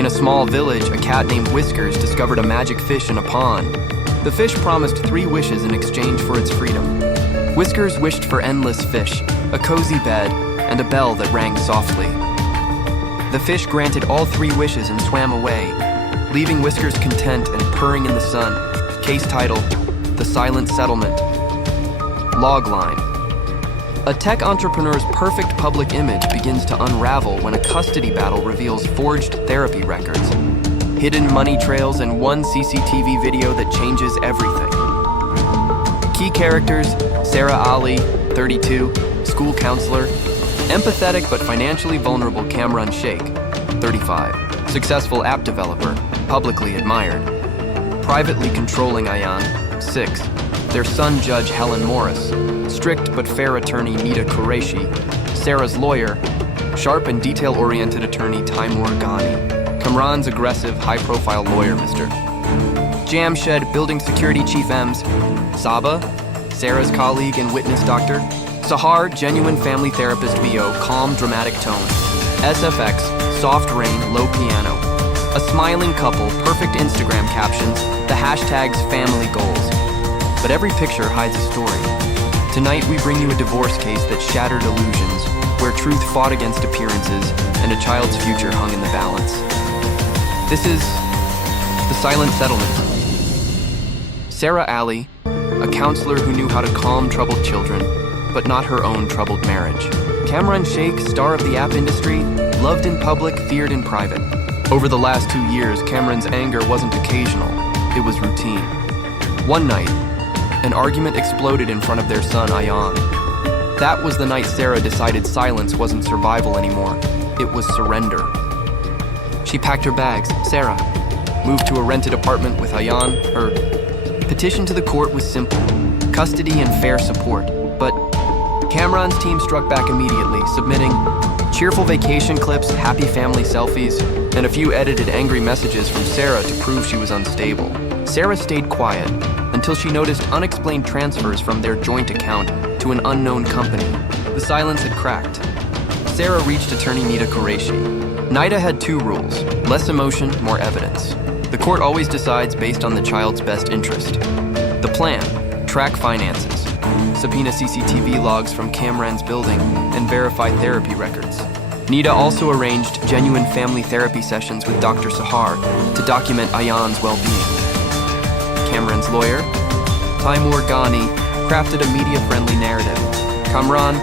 In a small village, a cat named Whiskers discovered a magic fish in a pond. The fish promised 3 wishes in exchange for its freedom. Whiskers wished for endless fish, a cozy bed, and a bell that rang softly. The fish granted all 3 wishes and swam away, leaving Whiskers content and purring in the sun. Case title, The Silent Settlement. Logline. A tech entrepreneur's perfect public image begins to unravel when a custody battle reveals forged therapy records, hidden money trails, and one CCTV video that changes everything. Key characters: Sarah Ali, 32, school counselor; empathetic but financially vulnerable Kamran Sheikh, 35, successful app developer, publicly admired; privately controlling Ayan, 6, their son Judge Helen Morris; strict but fair attorney Nida Qureshi; Sarah's lawyer, sharp and detail-oriented attorney Taimur Ghani; Kamran's aggressive, high-profile lawyer Mr. Jamshed, building security chief M's; Saba, Sarah's colleague and witness doctor; Sahar, genuine family therapist VO, calm, dramatic tone; SFX, soft rain, low piano; a smiling couple, perfect Instagram captions, the hashtags family goals. But every picture hides a story. Tonight we bring you a divorce case that shattered illusions, where truth fought against appearances and a child's future hung in the balance. This is The Silent Settlement. Sarah Ali, a counselor who knew how to calm troubled children, but not her own troubled marriage. Kamran Sheikh, star of the app industry, loved in public, feared in private. Over the last 2 years, Kamran's anger wasn't occasional, it was routine. One night, an argument exploded in front of their son, Ayan. That was the night Sarah decided silence wasn't survival anymore, it was surrender. She packed her bags, Sarah, moved to a rented apartment with Ayan. Her petition to the court was simple: custody and fair support. But Kamran's team struck back immediately, submitting cheerful vacation clips, happy family selfies, and a few edited angry messages from Sarah to prove she was unstable. Sarah stayed quiet until she noticed unexplained transfers from their joint account to an unknown company. The silence had cracked. Sarah reached attorney Nida Qureshi. Nida had 2 rules: less emotion, more evidence. The court always decides based on the child's best interest. The plan: track finances, subpoena CCTV logs from Kamran's building, and verify therapy records. Nida also arranged genuine family therapy sessions with Dr. Sahar to document Ayan's well-being. Kamran's lawyer, Taimur Ghani, crafted a media-friendly narrative. Kamran,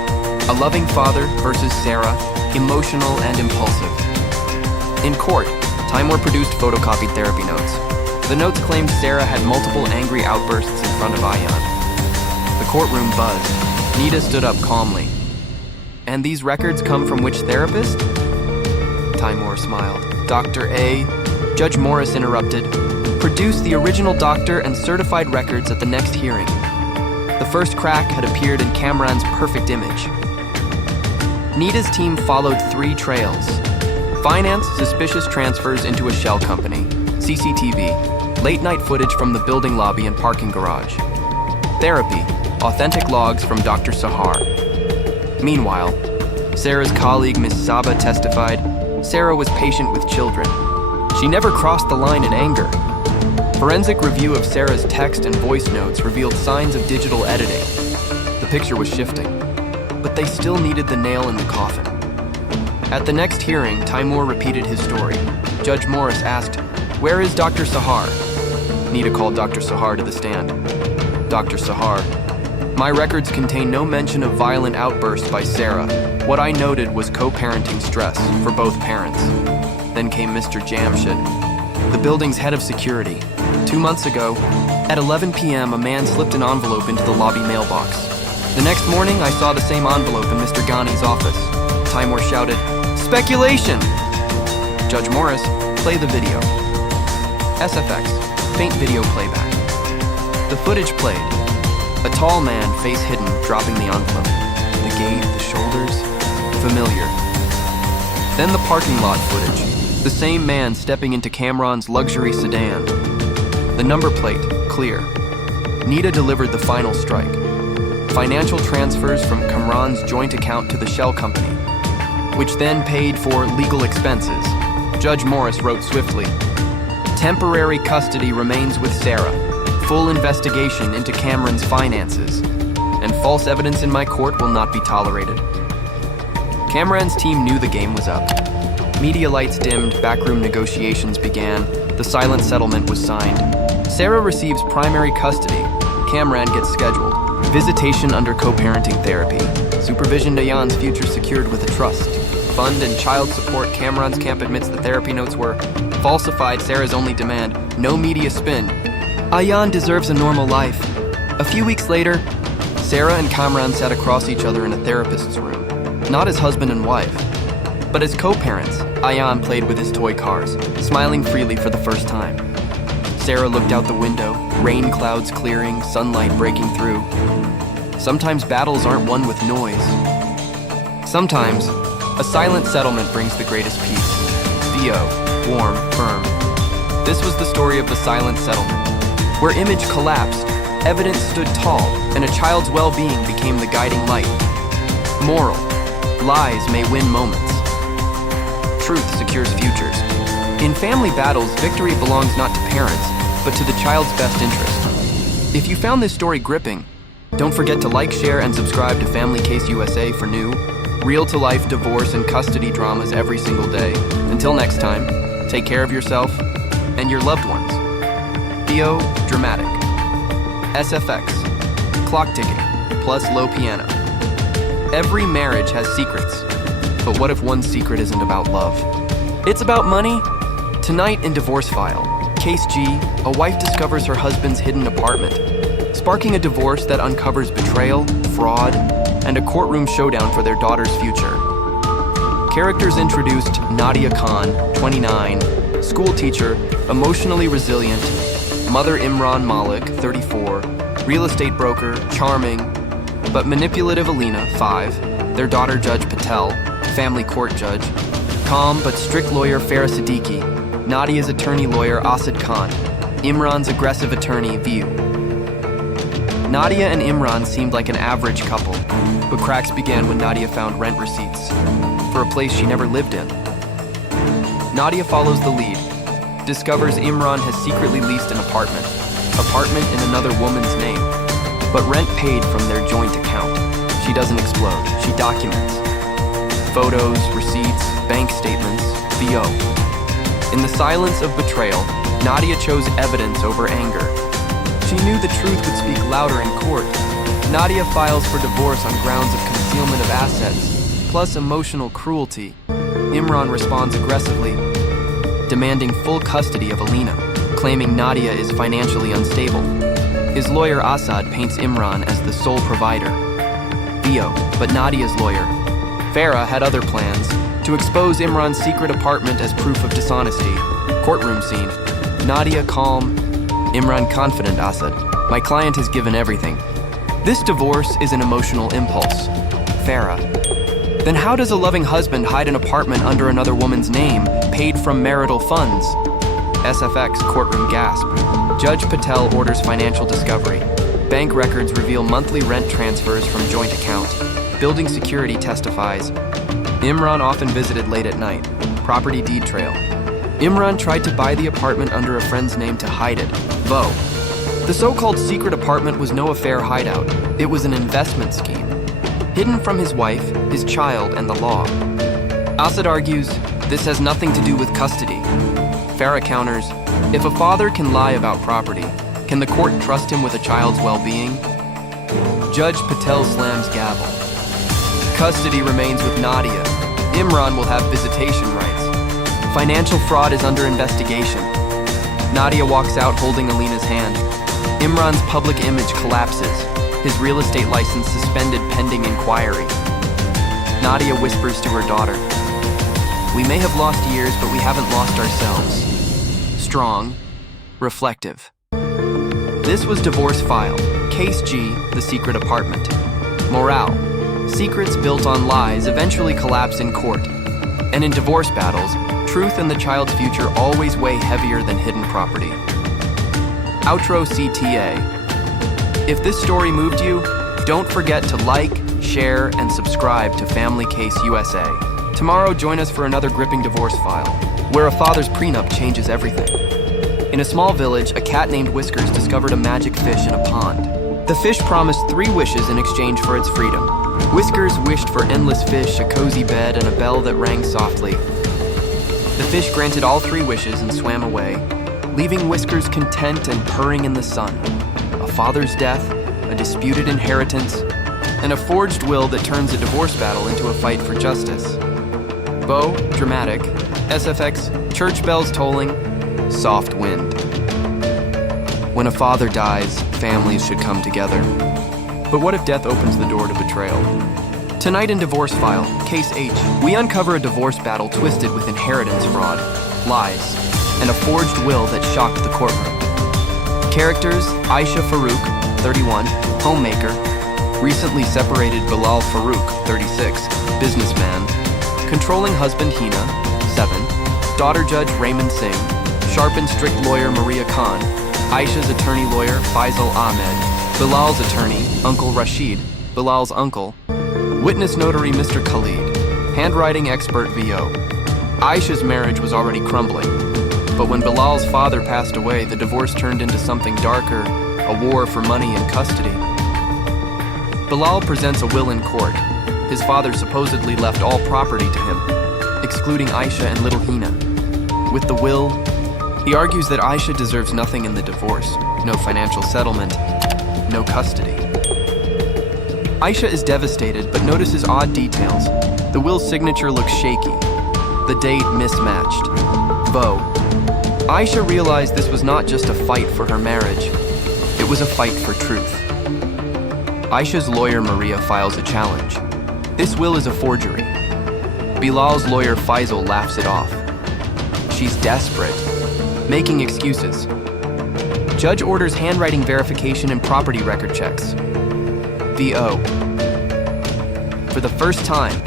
a loving father versus Sarah, emotional and impulsive. In court, Taimur produced photocopied therapy notes. The notes claimed Sarah had multiple angry outbursts in front of Ayan. The courtroom buzzed. Nida stood up calmly. And these records come from which therapist? Taimur smiled. Dr. A. Judge Morris interrupted. Produced the original doctor and certified records at the next hearing. The first crack had appeared in Kamran's perfect image. Nida's team followed 3 trails. Finance, suspicious transfers into a shell company. CCTV, late-night footage from the building lobby and parking garage. Therapy, authentic logs from Dr. Sahar. Meanwhile, Sarah's colleague Miss Saba testified, Sarah was patient with children. She never crossed the line in anger. Forensic review of Sarah's text and voice notes revealed signs of digital editing. The picture was shifting, but they still needed the nail in the coffin. At the next hearing, Taimur repeated his story. Judge Morris asked, "Where is Dr. Sahar?" Nida called Dr. Sahar to the stand. Dr. Sahar, "My records contain no mention of violent outbursts by Sarah. What I noted was co-parenting stress for both parents." Then came Mr. Jamshed, the building's head of security. 2 months ago, at 11 p.m., a man slipped an envelope into the lobby mailbox. The next morning, I saw the same envelope in Mr. Ghani's office. Taimur shouted, "Speculation!" Judge Morris, play the video. SFX, faint video playback. The footage played. A tall man, face hidden, dropping the envelope. The gait, the shoulders, familiar. Then the parking lot footage. The same man stepping into Kamran's luxury sedan. The number plate, clear. Nida delivered the final strike. Financial transfers from Kamran's joint account to the shell company, which then paid for legal expenses. Judge Morris wrote swiftly, "Temporary custody remains with Sarah. Full investigation into Cameron's finances. And false evidence in my court will not be tolerated." Cameron's team knew the game was up. Media lights dimmed, backroom negotiations began, the silent settlement was signed. Sarah receives primary custody. Cameron gets scheduled. Visitation under co-parenting therapy. Supervision to Jan's future secured with a trust. Fund and child support. Cameron's camp admits the therapy notes were falsified. Sarah's only demand, no media spin. Ayan deserves a normal life. A few weeks later, Sarah and Cameron sat across each other in a therapist's room. Not as husband and wife, but as co-parents. Ayan played with his toy cars, smiling freely for the first time. Sarah looked out the window, rain clouds clearing, sunlight breaking through. Sometimes battles aren't won with noise. Sometimes, a silent settlement brings the greatest peace. Theo, warm, firm. This was the story of the silent settlement, where image collapsed, evidence stood tall, and a child's well-being became the guiding light. Moral: lies may win moments. Truth secures futures. In family battles, victory belongs not to parents, but to the child's best interest. If you found this story gripping, don't forget to like, share, and subscribe to Family Case USA for new, real-to-life divorce and custody dramas every single day. Until next time, take care of yourself and your loved ones. Theo, dramatic. SFX, clock ticking, plus low piano. Every marriage has secrets, but what if one secret isn't about love? It's about money. Tonight in Divorce File, Case G, a wife discovers her husband's hidden apartment, sparking a divorce that uncovers betrayal, fraud, and a courtroom showdown for their daughter's future. Characters introduced: Nadia Khan, 29, school teacher, emotionally resilient; mother Imran Malik, 34, real estate broker, charming, but manipulative Alina, 5, their daughter Judge Patel, family court judge; calm but strict lawyer Farah Siddiqui; Nadia's attorney lawyer Asad Khan; Imran's aggressive attorney View. Nadia and Imran seemed like an average couple, but cracks began when Nadia found rent receipts for a place she never lived in. Nadia follows the lead, discovers Imran has secretly leased an apartment in another woman's name, but rent paid from their joint account. She doesn't explode, she documents. Photos, receipts, bank statements, VO. In the silence of betrayal, Nadia chose evidence over anger. She knew the truth would speak louder in court. Nadia files for divorce on grounds of concealment of assets, plus emotional cruelty. Imran responds aggressively, demanding full custody of Alina, claiming Nadia is financially unstable. His lawyer Asad paints Imran as the sole provider. Theo, but Nadia's lawyer, Farah, had other plans: to expose Imran's secret apartment as proof of dishonesty. Courtroom scene: Nadia calm, Imran confident. Asad, my client has given everything. This divorce is an emotional impulse. Farah, then how does a loving husband hide an apartment under another woman's name, paid from marital funds? SFX, courtroom gasp. Judge Patel orders financial discovery. Bank records reveal monthly rent transfers from joint account. Building security testifies. Imran often visited late at night. Property deed trail. Imran tried to buy the apartment under a friend's name to hide it. Vo. The so-called secret apartment was no affair hideout. It was an investment scheme, hidden from his wife, his child, and the law. Asad argues, this has nothing to do with custody. Farah counters, if a father can lie about property, can the court trust him with a child's well-being? Judge Patel slams gavel. Custody remains with Nadia. Imran will have visitation rights. Financial fraud is under investigation. Nadia walks out holding Alina's hand. Imran's public image collapses. His real estate license suspended pending inquiry. Nadia whispers to her daughter, we may have lost years, but we haven't lost ourselves. Strong, reflective. This was Divorce File, Case G, The Secret Apartment. Morale: secrets built on lies eventually collapse in court. And in divorce battles, truth and the child's future always weigh heavier than hidden property. Outro CTA. If this story moved you, don't forget to like, share, and subscribe to Family Case USA. Tomorrow, join us for another gripping divorce file. where a father's prenup changes everything. In a small village, a cat named Whiskers discovered a magic fish in a pond. The fish promised 3 wishes in exchange for its freedom. Whiskers wished for endless fish, a cozy bed, and a bell that rang softly. The fish granted all 3 wishes and swam away, leaving Whiskers content and purring in the sun. A father's death, a disputed inheritance, and a forged will that turns a divorce battle into a fight for justice. Beau, dramatic. SFX, church bells tolling, soft wind. When a father dies, families should come together. But what if death opens the door to betrayal? Tonight in Divorce File, Case H, we uncover a divorce battle twisted with inheritance fraud, lies, and a forged will that shocked the courtroom. Characters: Aisha Farouk, 31, homemaker; recently separated Bilal Farouk, 36, businessman; controlling husband Hina, 7, daughter judge Raymond Singh; sharp and strict lawyer Maria Khan; Aisha's attorney lawyer Faisal Ahmed; Bilal's attorney, Uncle Rashid, Bilal's uncle; witness notary Mr. Khalid; handwriting expert VO. Aisha's marriage was already crumbling, but when Bilal's father passed away, the divorce turned into something darker, a war for money and custody. Bilal presents a will in court. His father supposedly left all property to him, excluding Aisha and little Hina. With the will, he argues that Aisha deserves nothing in the divorce, no financial settlement, no custody. Aisha is devastated, but notices odd details. The will's signature looks shaky, the date mismatched. Beau. Aisha realized this was not just a fight for her marriage, it was a fight for truth. Aisha's lawyer Maria files a challenge. This will is a forgery. Bilal's lawyer Faisal laughs it off. She's desperate, making excuses. Judge orders handwriting verification and property record checks. VO. For the first time,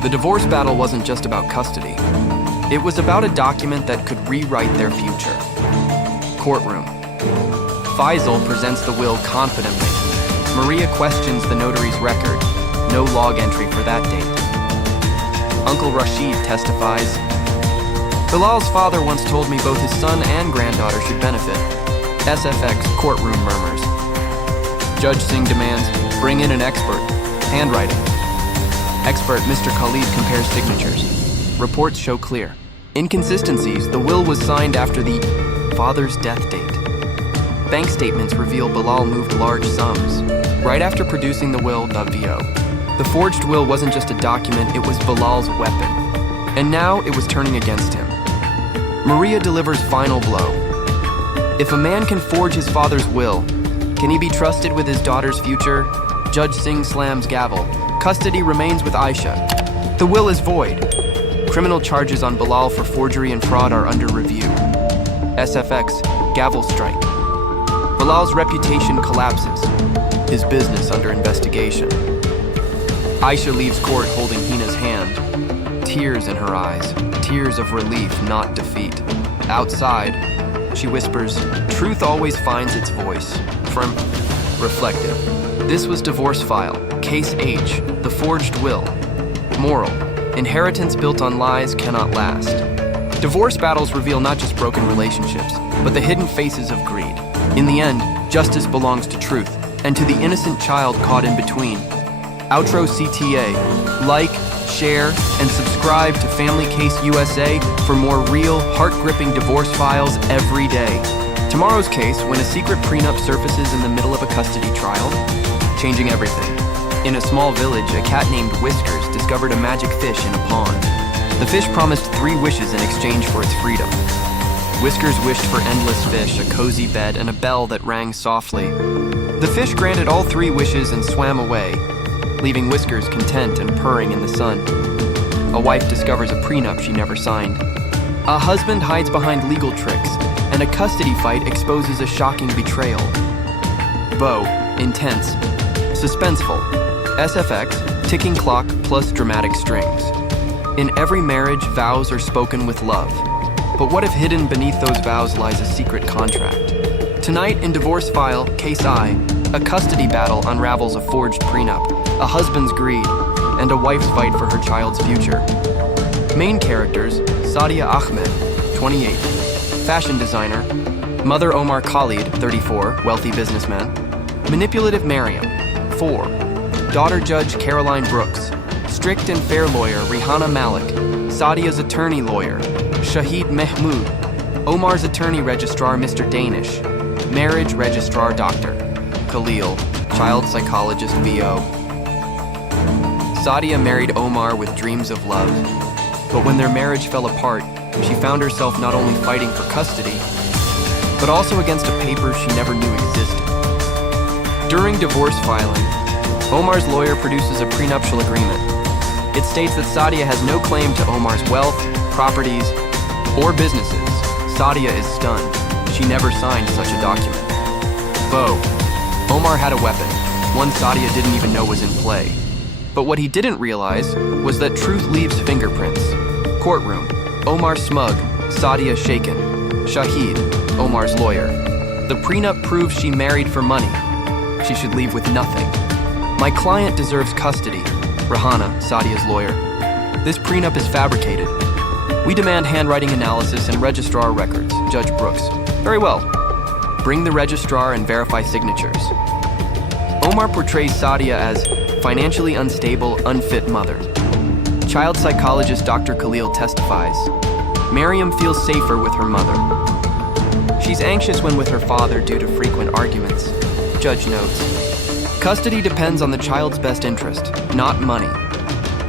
the divorce battle wasn't just about custody. It was about a document that could rewrite their future. Courtroom. Faisal presents the will confidently. Maria questions the notary's record. No log entry for that date. Uncle Rashid testifies. Bilal's father once told me both his son and granddaughter should benefit. SFX courtroom murmurs. Judge Singh demands, bring in an expert. Handwriting. Expert Mr. Khalid compares signatures. Reports show clear inconsistencies. The will was signed after the father's death date. Bank statements reveal Bilal moved large sums. Right after producing the will, the VO. The forged will wasn't just a document, it was Bilal's weapon. And now it was turning against him. Maria delivers final blow. If a man can forge his father's will, can he be trusted with his daughter's future? Judge Singh slams gavel. Custody remains with Aisha. The will is void. Criminal charges on Bilal for forgery and fraud are under review. SFX, gavel strike. Bilal's reputation collapses. His business under investigation. Aisha leaves court holding Hina's hand. Tears in her eyes. Tears of relief, not defeat. Outside, she whispers, truth always finds its voice. From reflective. This was Divorce File, Case H, the forged will. Moral. Inheritance built on lies cannot last. Divorce battles reveal not just broken relationships, but the hidden faces of greed. In the end, justice belongs to truth, and to the innocent child caught in between. Outro CTA. Like, share, and subscribe to Family Case USA for more real, heart-gripping divorce files every day. Tomorrow's case, when a secret prenup surfaces in the middle of a custody trial, changing everything. In a small village, a cat named Whiskers discovered a magic fish in a pond. The fish promised 3 wishes in exchange for its freedom. Whiskers wished for endless fish, a cozy bed, and a bell that rang softly. The fish granted all 3 wishes and swam away, leaving Whiskers content and purring in the sun. A wife discovers a prenup she never signed. A husband hides behind legal tricks, and a custody fight exposes a shocking betrayal. Beau, intense, suspenseful. SFX, ticking clock plus dramatic strings. In every marriage, vows are spoken with love. But what if hidden beneath those vows lies a secret contract? Tonight in Divorce File, Case I, a custody battle unravels a forged prenup, a husband's greed, and a wife's fight for her child's future. Main characters: Sadia Ahmed, 28, fashion designer. Mother Omar Khalid, 34, wealthy businessman. Manipulative Mariam, 4. Daughter Judge Caroline Brooks. Strict and fair lawyer Rihanna Malik. Sadia's attorney lawyer, Shahid Mehmood. Omar's attorney registrar Mr. Danish. Marriage registrar Dr. Khalil, child psychologist VO. Sadia married Omar with dreams of love, but when their marriage fell apart, she found herself not only fighting for custody, but also against a paper she never knew existed. During divorce filing, Omar's lawyer produces a prenuptial agreement. It states that Sadia has no claim to Omar's wealth, properties, or businesses. Sadia is stunned. She never signed such a document. Bo. Omar had a weapon, one Sadia didn't even know was in play. But what he didn't realize was that truth leaves fingerprints. Courtroom. Omar smug, Sadia shaken. Shahid, Omar's lawyer. The prenup proves she married for money. She should leave with nothing. My client deserves custody. Rihanna, Sadia's lawyer. This prenup is fabricated. We demand handwriting analysis and registrar records. Judge Brooks. Very well. Bring the registrar and verify signatures. Omar portrays Sadia as financially unstable, unfit mother. Child psychologist Dr. Khalil testifies. Mariam feels safer with her mother. She's anxious when with her father due to frequent arguments. Judge notes. Custody depends on the child's best interest, not money.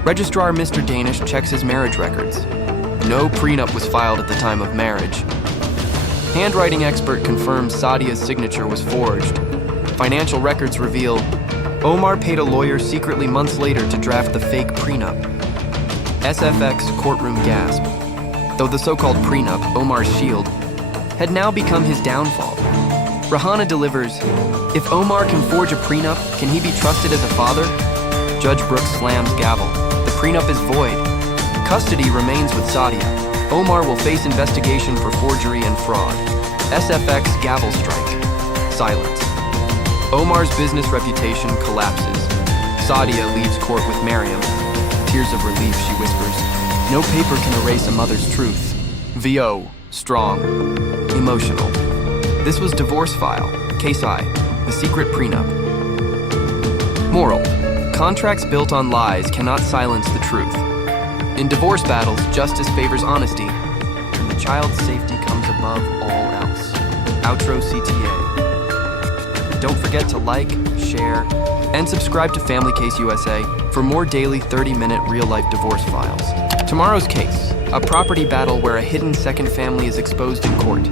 Registrar Mr. Danish checks his marriage records. No prenup was filed at the time of marriage. Handwriting expert confirms Sadia's signature was forged. Financial records reveal Omar paid a lawyer secretly months later to draft the fake prenup. SFX courtroom gasp. Though the so-called prenup, Omar's shield, had now become his downfall. Rihanna delivers, if Omar can forge a prenup, can he be trusted as a father? Judge Brooks slams gavel. The prenup is void. Custody remains with Sadia. Omar will face investigation for forgery and fraud. SFX gavel strike. Silence. Omar's business reputation collapses. Sadia leaves court with Mariam. Tears of relief, she whispers. No paper can erase a mother's truth. VO. Strong. Emotional. This was Divorce File. Case I. The Secret Prenup. Moral. Contracts built on lies cannot silence the truth. In divorce battles, justice favors honesty, and the child's safety comes above all else. Outro CTA. Don't forget to like, share, and subscribe to Family Case USA for more daily 30-minute real-life divorce files. Tomorrow's case, a property battle where a hidden second family is exposed in court.